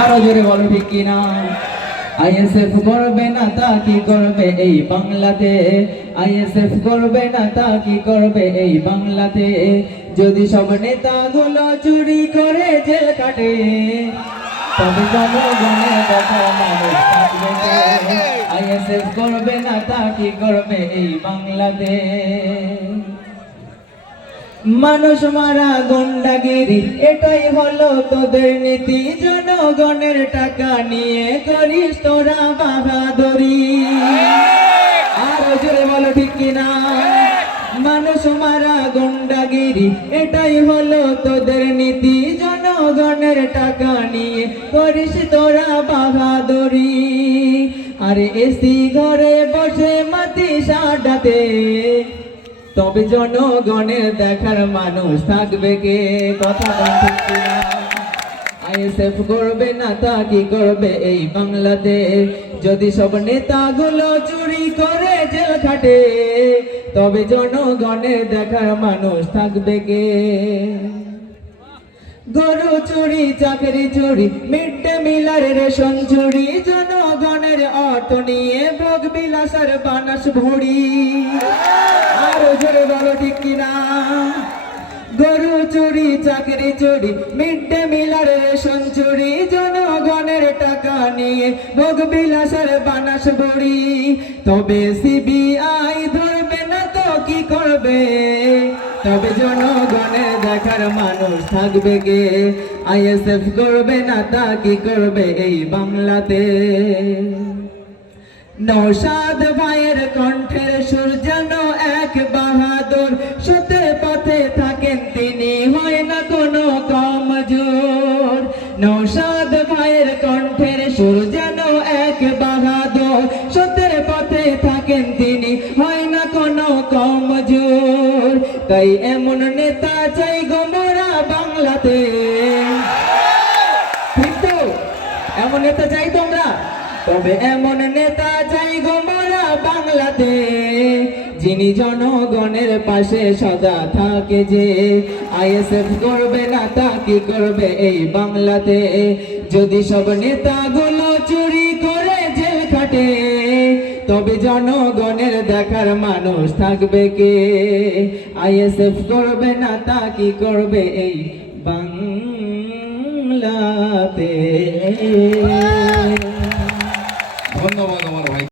আরো জোরে বলো ঠিক কিনা। আইএসএফ করবে না তা কি করবে এই বাংলাতে, আইএসএফ করবে না তা কি করবে এই বাংলাতে, যদি সব নেতাগুলো চুরি করে জেল কাটে, তবে জনগণের কথা মানুষ থাকবে কে? আইএসএফ করবে না তা কি করবে এই বাংলাতে। মানুষ মারা গুন্ডাগিরি এটাই হলো তোদের নীতি, জনগণের টাকা নিয়ে করিস তোরা বাহাদুরি। আরো জোরে বলো ঠিক কিনা। মানুষ মারা গুন্ডাগিরি এটাই হলো তোদের নীতি, জনগণের টাকা নিয়ে করিস তোরা বাহাদুরি। আরে এসি ঘরে বসে মাটি সাডাতে, তবে জনগণের দেখার মানুষ থাকবে কে? কথা ঠিক কিনা। আইএসএফ করবে না তা কি করবে এই বাংলাতে, যদি সব নেতাগুলো চুরি করে জেল খাটে, তবে জনগণের দেখার মানুষ থাকবে কে? গরু চুরি, চাকরি চুরি, মিড ডে মিলের রেশন চুরি, জনগণের অর্থ নিয়ে ভোগ বিলাসের বানাস ভরি। আরো জোরে বলো ঠিক কিনা। গরু চুরি, চাকরি চুরি, মিড ডে মিলের রেশন চুরি, জনগণের টাকা নিয়ে ভোগ বিলাসের বানাস ভরি। তবে সিবিআই ধরবে না তো কি করবে, তবে জনগণের দেখার মানুষ থাকবে কে? আইএসএফ করবে না তা কি করবে এই বাংলাতে। নওশাদ ভাইয়ের কণ্ঠের সুর যেন এক বাহাদুর, সত্যের পথে থাকেন তিনি, হয় না কোনো কমজোর। নওশাদ ভাইয়ের কণ্ঠের সুর যেন এক বাহাদুর, সত্যের পথে থাকেন তিনি, হয় না কোনো কমজোর। তাই এমন নেতা চাই গো মোরা বাংলাতে। ঠিক তো? এমন নেতা চাই তোমরা? তবে এমন নেতা চাই গো মোরা বাংলাতে, যিনি জনগণের পাশে সদা থাকে যে। আইএসএফ করবে না তা কি করবে এই বাংলাতে, যদি সব নেতাগুলো চুরি করে জেল খাটে, তবে জনগণের দেখার মানুষ থাকবে কে? আইএসএফ করবে না তা কি করবে এই বাংলাতে। ধন্যবাদ।